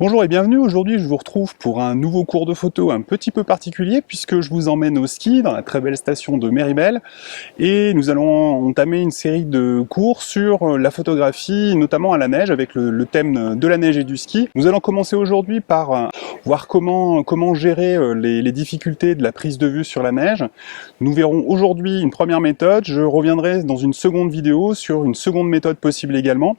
Bonjour et bienvenue, aujourd'hui je vous retrouve pour un nouveau cours de photo un petit peu particulier puisque je vous emmène au ski dans la très belle station de Méribel et nous allons entamer une série de cours sur la photographie, notamment à la neige avec le thème de la neige et du ski. Nous allons commencer aujourd'hui par voir comment gérer les difficultés de la prise de vue sur la neige. Nous verrons aujourd'hui une première méthode, je reviendrai dans une seconde vidéo sur une seconde méthode possible également.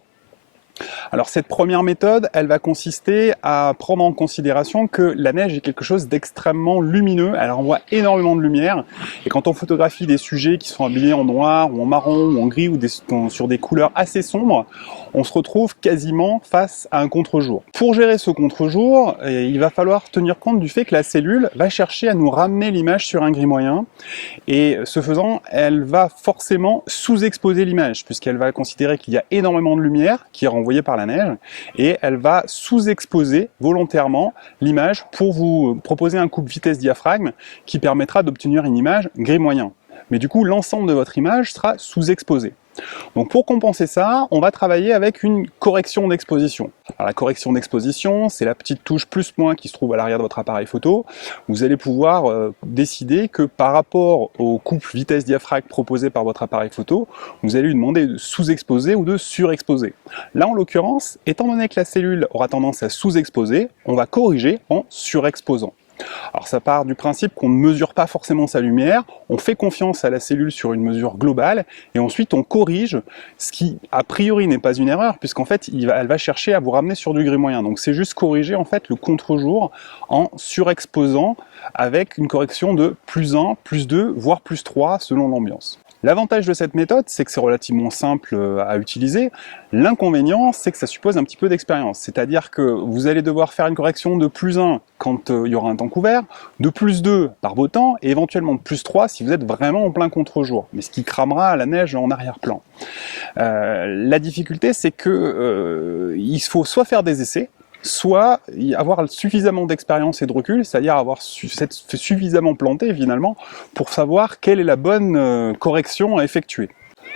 Alors cette première méthode, elle va consister à prendre en considération que la neige est quelque chose d'extrêmement lumineux, elle renvoie énormément de lumière, et quand on photographie des sujets qui sont habillés en noir, ou en marron, ou en gris, ou sur des couleurs assez sombres, on se retrouve quasiment face à un contre-jour. Pour gérer ce contre-jour, il va falloir tenir compte du fait que la cellule va chercher à nous ramener l'image sur un gris moyen, et ce faisant, elle va forcément sous-exposer l'image, puisqu'elle va considérer qu'il y a énormément de lumière qui est renvoyée par la neige, et elle va sous-exposer volontairement l'image pour vous proposer un coupe vitesse-diaphragme qui permettra d'obtenir une image gris moyen. Mais du coup, l'ensemble de votre image sera sous-exposé. Donc pour compenser ça, on va travailler avec une correction d'exposition. Alors la correction d'exposition, c'est la petite touche plus-moins qui se trouve à l'arrière de votre appareil photo. Vous allez pouvoir décider que par rapport au couple vitesse-diaphragme proposé par votre appareil photo, vous allez lui demander de sous-exposer ou de surexposer. Là en l'occurrence, étant donné que la cellule aura tendance à sous-exposer, on va corriger en surexposant. Alors ça part du principe qu'on ne mesure pas forcément sa lumière, on fait confiance à la cellule sur une mesure globale, et ensuite on corrige, ce qui a priori n'est pas une erreur, puisqu'en fait elle va chercher à vous ramener sur du gris moyen. Donc c'est juste corriger en fait le contre-jour en surexposant avec une correction de +1, +2, voire +3 selon l'ambiance. L'avantage de cette méthode, c'est que c'est relativement simple à utiliser. L'inconvénient, c'est que ça suppose un petit peu d'expérience. C'est-à-dire que vous allez devoir faire une correction de +1 quand il y aura un temps couvert, de +2 par beau temps, et éventuellement de +3 si vous êtes vraiment en plein contre-jour, mais ce qui cramera la neige en arrière-plan. La difficulté, c'est que il faut soit faire des essais, soit avoir suffisamment d'expérience et de recul, c'est-à-dire avoir suffisamment planté finalement pour savoir quelle est la bonne correction à effectuer.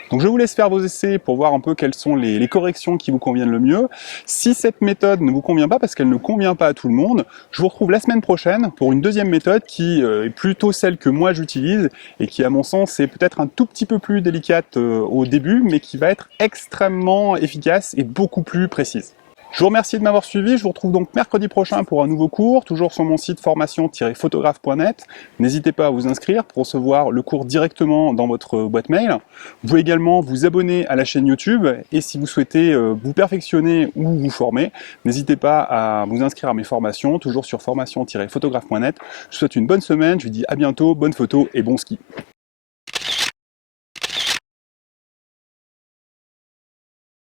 Donc je vous laisse faire vos essais pour voir un peu quelles sont les corrections qui vous conviennent le mieux. Si cette méthode ne vous convient pas, parce qu'elle ne convient pas à tout le monde, je vous retrouve la semaine prochaine pour une deuxième méthode qui est plutôt celle que moi j'utilise et qui à mon sens est peut-être un tout petit peu plus délicate au début, mais qui va être extrêmement efficace et beaucoup plus précise. Je vous remercie de m'avoir suivi, je vous retrouve donc mercredi prochain pour un nouveau cours, toujours sur mon site formation-photographe.net. N'hésitez pas à vous inscrire pour recevoir le cours directement dans votre boîte mail. Vous pouvez également vous abonner à la chaîne YouTube, et si vous souhaitez vous perfectionner ou vous former, n'hésitez pas à vous inscrire à mes formations, toujours sur formation-photographe.net. Je vous souhaite une bonne semaine, je vous dis à bientôt, bonne photo et bon ski.